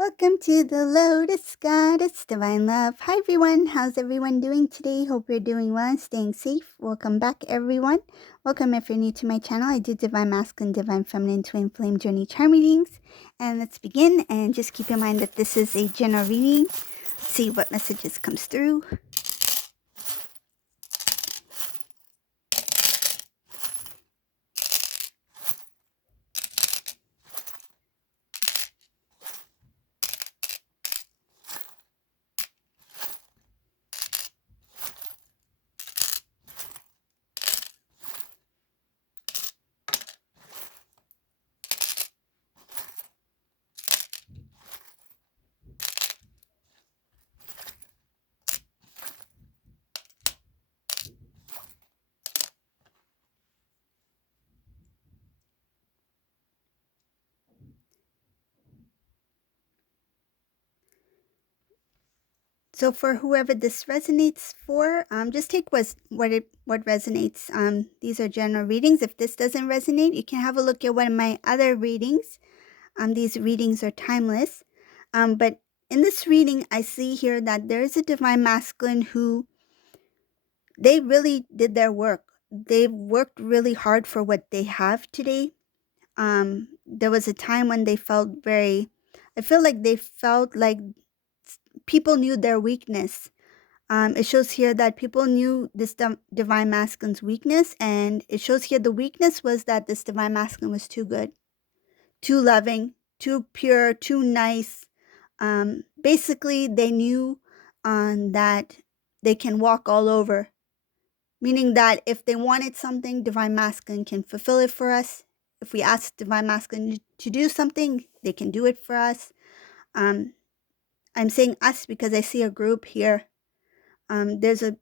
Welcome to the Lotus Goddess Divine Love. Hi everyone, how's everyone doing today? Hope you're doing well and staying safe. Welcome back everyone. Welcome if you're new to my channel. I do Divine Masculine, Divine Feminine, Twin Flame Journey Charm readings. And let's begin, and just keep in mind that this is a general reading. Let's see what messages comes through. So for whoever this resonates for, just take what resonates. These are general readings. If this doesn't resonate, you can have a look at one of my other readings. These readings are timeless. But in this reading, I see here that there is a divine masculine who they really did their work. They've worked really hard for what they have today. There was a time when they felt I feel like they felt like people knew their weakness. It shows here that people knew this divine masculine's weakness, and it shows here the weakness was that this divine masculine was too good, too loving, too pure, too nice. Basically, they knew that they can walk all over, meaning that if they wanted something, divine masculine can fulfill it for us. If we ask divine masculine to do something, they can do it for us. I'm saying us because I see a group here. There's a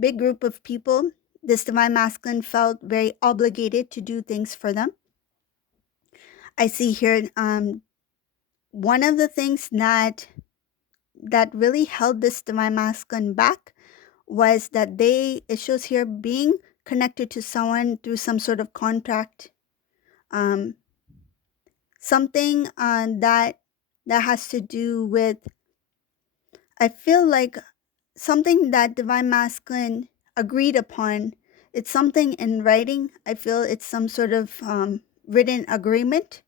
big group of people. This divine masculine felt very obligated to do things for them. I see here one of the things that really held this divine masculine back was that it shows here being connected to someone through some sort of contract, something that has to do with, I feel like, something that divine masculine agreed upon. It's something in writing. I feel it's some sort of written agreement.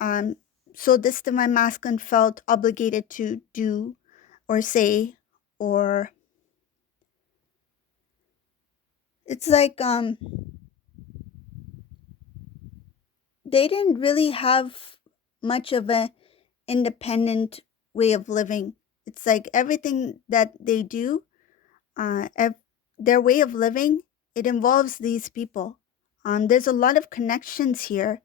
So this divine masculine felt obligated to do or say, or it's like they didn't really have much of an independent way of living. It's like everything that they do, their way of living, it involves these people. There's a lot of connections here.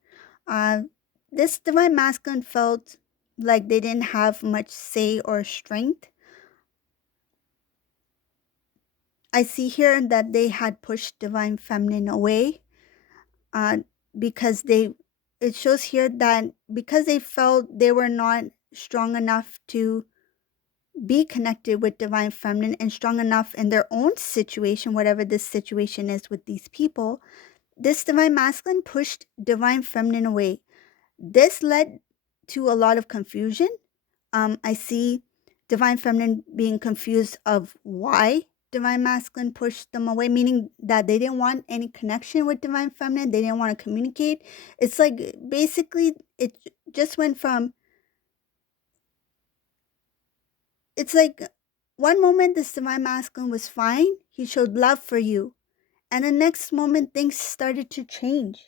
This divine masculine felt like they didn't have much say or strength. I see here that they had pushed divine feminine away, because it shows here that because they felt they were not strong enough to be connected with divine feminine and strong enough in their own situation, whatever this situation is with these people, this divine masculine pushed divine feminine away. This led to a lot of confusion. I see divine feminine being confused of why divine masculine pushed them away, meaning that they didn't want any connection with divine feminine. They didn't want to communicate. It's like basically it just went from, it's like one moment this divine masculine was fine. He showed love for you. And the next moment things started to change.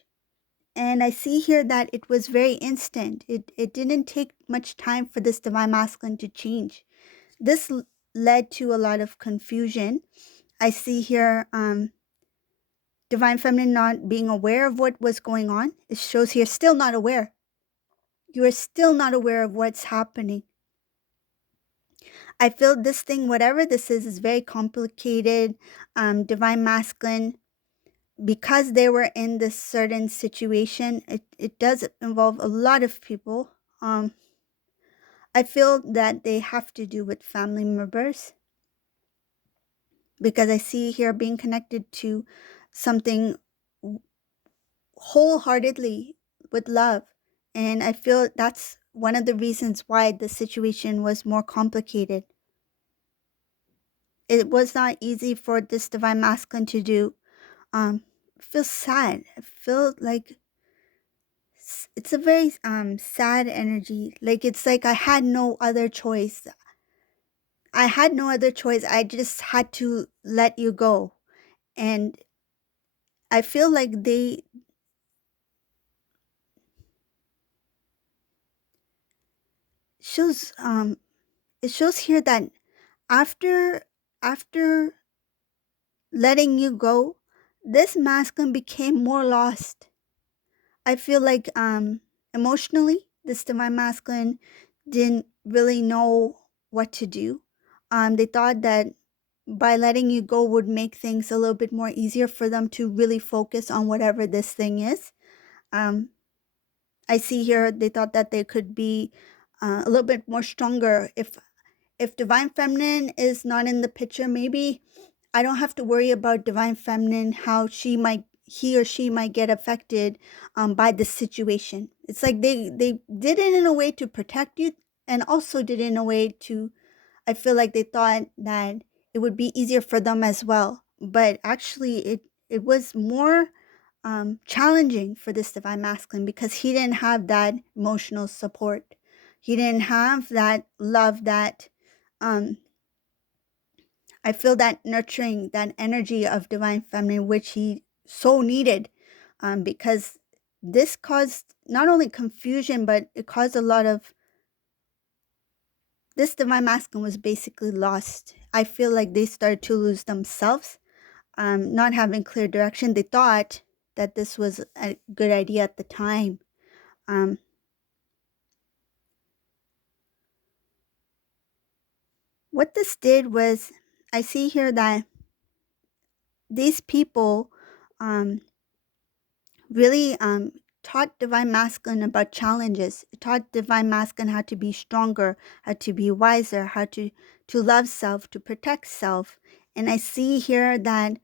And I see here that it was very instant. It didn't take much time for this divine masculine to change. This led to a lot of confusion. I see here divine feminine not being aware of what was going on. It shows here still not aware. You are still not aware of what's happening. I feel this thing, whatever this is very complicated. Divine masculine, because they were in this certain situation, it does involve a lot of people. I feel that they have to do with family members, because I see here being connected to something wholeheartedly with love. And I feel that's one of the reasons why the situation was more complicated. It was not easy for this divine masculine to do. I feel sad. I feel like it's a very sad energy. Like it's like I had no other choice. I had no other choice. I just had to let you go. And I feel like they shows it shows here that after after letting you go, this masculine became more lost. I feel like emotionally this divine masculine didn't really know what to do. They thought that by letting you go would make things a little bit more easier for them to really focus on whatever this thing is. Um, I see here they thought that they could be a little bit more stronger if divine feminine is not in the picture. Maybe I don't have to worry about divine feminine, how he or she might get affected by the situation. It's like they did it in a way to protect you, and also did it in a way to, I feel like they thought that it would be easier for them as well. But actually, it was more challenging for this divine masculine because he didn't have that emotional support. He didn't have that love, that um, I feel that nurturing, that energy of divine feminine, which he so needed, because this caused not only confusion, but it caused a lot of, this divine masculine was basically lost. I feel like they started to lose themselves, not having clear direction. They thought that this was a good idea at the time. Um, what this did was, I see here that these people um, really taught divine masculine about challenges. It taught divine masculine how to be stronger, how to be wiser, how to love self, to protect self. And I see here that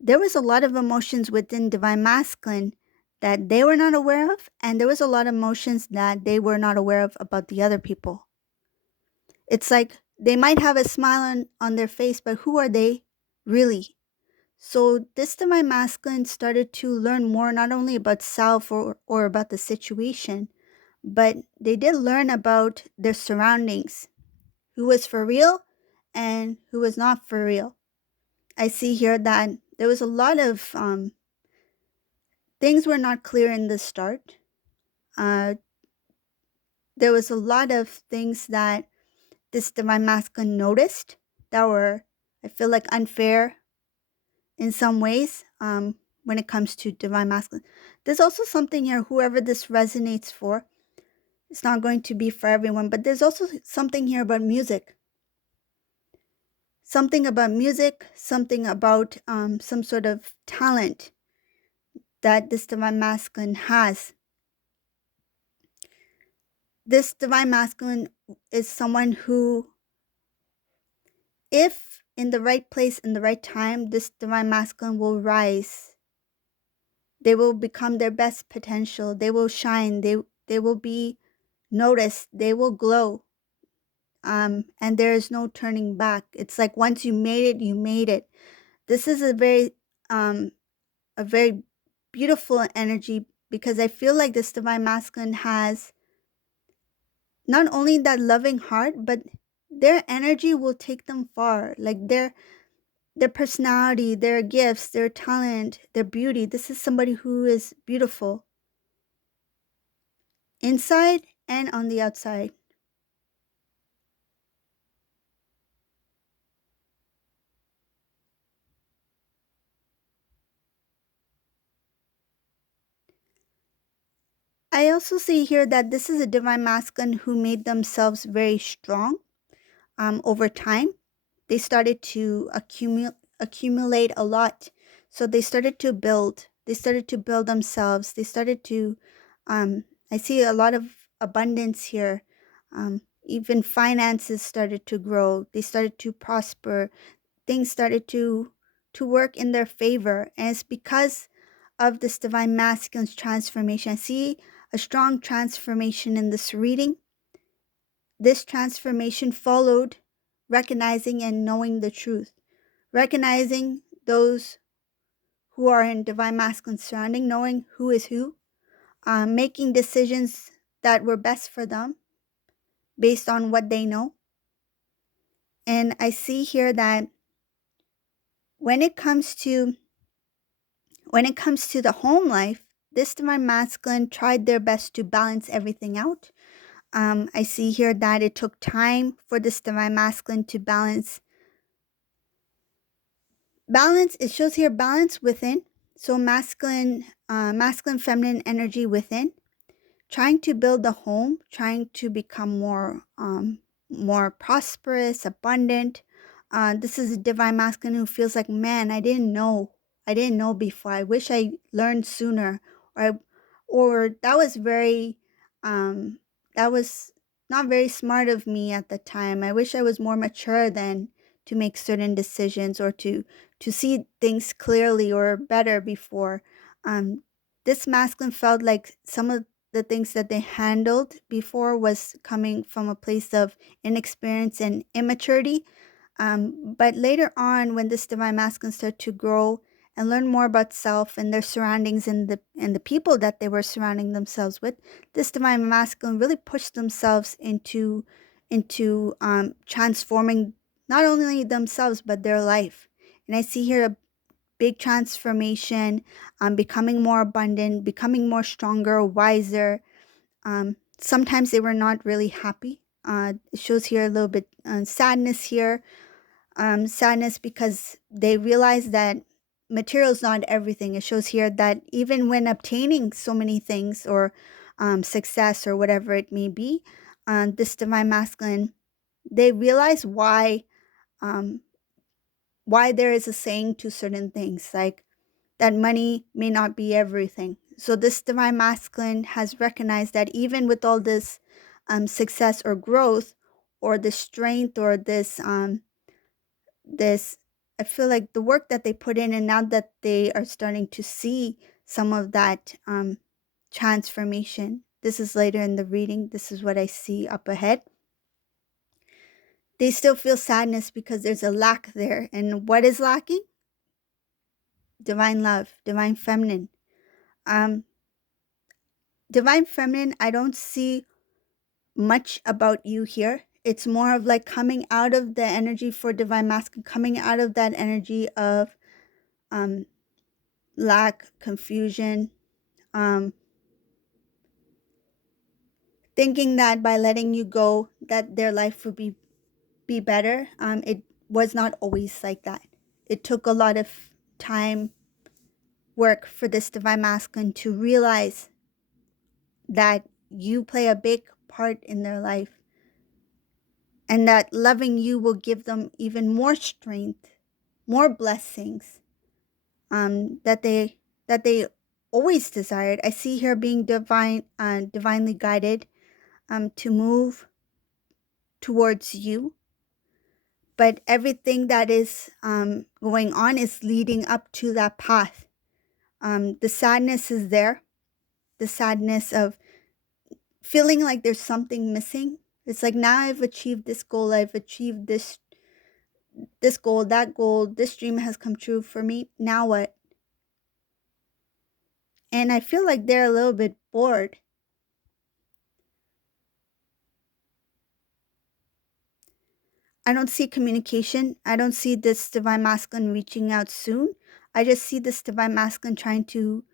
there was a lot of emotions within divine masculine that they were not aware of, and there was a lot of emotions that they were not aware of about the other people. It's like they might have a smile on their face, but who are they really? So this divine masculine started to learn more, not only about self or about the situation, but they did learn about their surroundings, who was for real and who was not for real. I see here that there was a lot of things were not clear in the start. Uh, there was a lot of things that this divine masculine noticed that were, I feel like, unfair in some ways, when it comes to divine masculine. There's also something here, whoever this resonates for, it's not going to be for everyone, but there's also something here about music. Something about music, something about some sort of talent that this divine masculine has. This divine masculine is someone who, if in the right place, in the right time, this divine masculine will rise. They will become their best potential. They will shine. They will be noticed. They will glow. And there is no turning back. It's like once you made it, you made it. This is um a very beautiful energy, because I feel like this divine masculine has not only that loving heart, but their energy will take them far. Like their personality, their gifts, their talent, their beauty. This is somebody who is beautiful inside and on the outside. I also see here that this is a divine masculine who made themselves very strong over time. They started to accumulate a lot. So they started to build. They started to build themselves. They started to, I see a lot of abundance here. Even finances started to grow. They started to prosper. Things started to work in their favor. And it's because of this divine masculine's transformation. I see a strong transformation in this reading. This transformation followed recognizing and knowing the truth, recognizing those who are in divine masculine surrounding, knowing who is who, making decisions that were best for them based on what they know. And I see here that when it comes to the home life, this divine masculine tried their best to balance everything out. I see here that it took time for this divine masculine to balance. It shows here balance within. So masculine, feminine energy within, trying to build a home, trying to become more prosperous, abundant. This is a divine masculine who feels like, man, I didn't know before. I wish I learned sooner, or that was very, that was not very smart of me at the time. I wish I was more mature then to make certain decisions, or to see things clearly or better before. This masculine felt like some of the things that they handled before was coming from a place of inexperience and immaturity. But later on, when this divine masculine started to grow and learn more about self and their surroundings and the people that they were surrounding themselves with, this divine masculine really pushed themselves into transforming not only themselves but their life. And I see here a big transformation, becoming more abundant, becoming more stronger, wiser. Sometimes they were not really happy. It shows here a little bit sadness here. Sadness because they realize that material is not everything. It shows here that even when obtaining so many things, or success, or whatever it may be, this divine masculine, they realize um, why there is a saying to certain things, like that money may not be everything. So this divine masculine has recognized that even with all this success or growth, or the strength, or this, I feel like the work that they put in, and now that they are starting to see some of that transformation, this is later in the reading, this is what I see up ahead. They still feel sadness because there's a lack there. And what is lacking? Divine love, divine feminine. Divine feminine, I don't see much about you here. It's more of like coming out of the energy for divine masculine, coming out of that energy of lack, confusion, thinking that by letting you go, that their life would be better. It was not always like that. It took a lot of time, work for this divine masculine to realize that you play a big part in their life, and that loving you will give them even more strength, more blessings, that they always desired. I see her being divinely guided to move towards you, but everything that is going on is leading up to that path. The sadness is there, the sadness of feeling like there's something missing. It's like, now I've achieved this goal, I've achieved this goal, that goal, this dream has come true for me. Now what? And I feel like they're a little bit bored. I don't see communication. I don't see this divine masculine reaching out soon. I just see this divine masculine trying to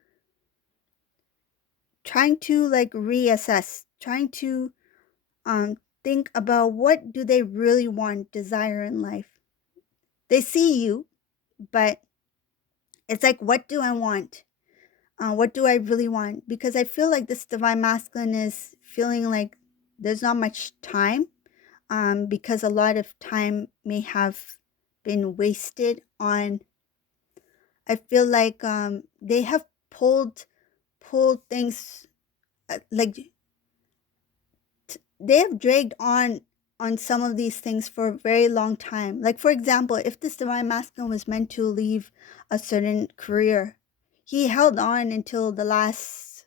like reassess, trying to think about what do they really want, desire in life. They see you, but it's like, what do I want? What do I really want? Because I feel like this divine masculine is feeling like there's not much time, because a lot of time may have been wasted on. I feel like they have pulled things, like they have dragged on some of these things for a very long time. Like, for example, if this divine masculine was meant to leave a certain career, he held on until the last,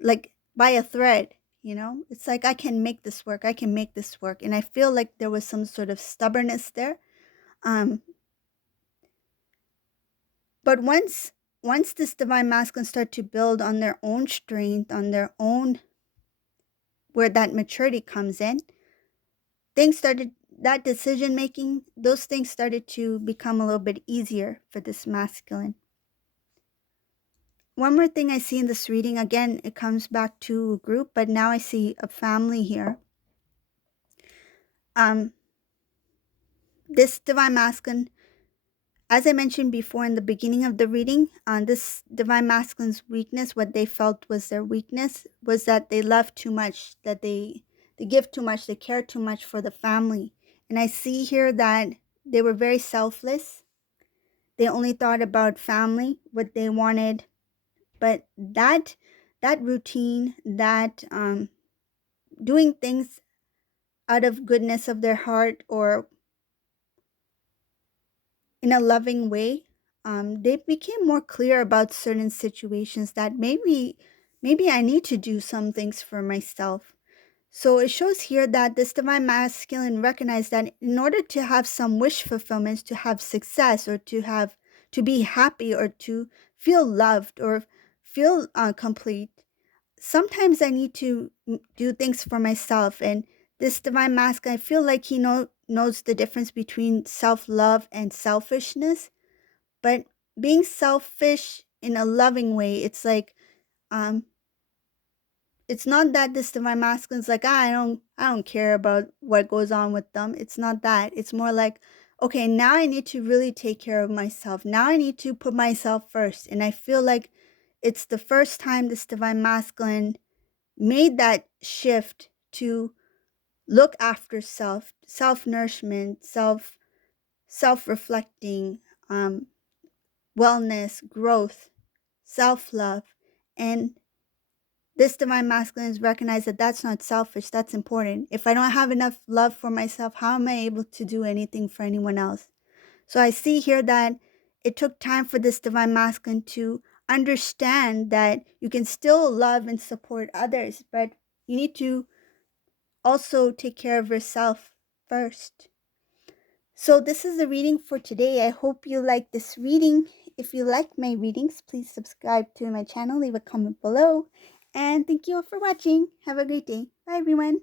like by a thread, you know? It's like, I can make this work. I can make this work. And I feel like there was some sort of stubbornness there. Um, but once this divine masculine start to build on their own strength, on their own, where that maturity comes in, things started, that decision making, those things started to become a little bit easier for this masculine. One more thing I see in this reading, again, it comes back to a group, but now I see a family here. This divine masculine, as I mentioned before in the beginning of the reading, this divine masculine's weakness, what they felt was their weakness, was that they love too much, that they give too much, they care too much for the family. And I see here that they were very selfless. They only thought about family, what they wanted. But that routine, that doing things out of goodness of their heart or in a loving way, they became more clear about certain situations that maybe I need to do some things for myself. So it shows here that this divine masculine recognized that in order to have some wish fulfillments, to have success, or to be happy, or to feel loved, or feel complete, sometimes I need to do things for myself. And this divine masculine, I feel like he knows the difference between self-love and selfishness. But being selfish in a loving way, it's like, um, it's not that this divine masculine's like, I don't care about what goes on with them. It's not that. It's more like, okay, now I need to really take care of myself. Now I need to put myself first. And I feel like it's the first time this divine masculine made that shift to look after self-nourishment, self-reflecting, um, wellness, growth, self-love. And this divine masculine is recognized that that's not selfish, that's important. If I don't have enough love for myself, how am I able to do anything for anyone else? So I see here that it took time for this divine masculine to understand that you can still love and support others, but you need to also take care of yourself first. So this is the reading for today. I hope you like this reading. If you like my readings, please subscribe to my channel, leave a comment below, and thank you all for watching. Have a great day. Bye everyone.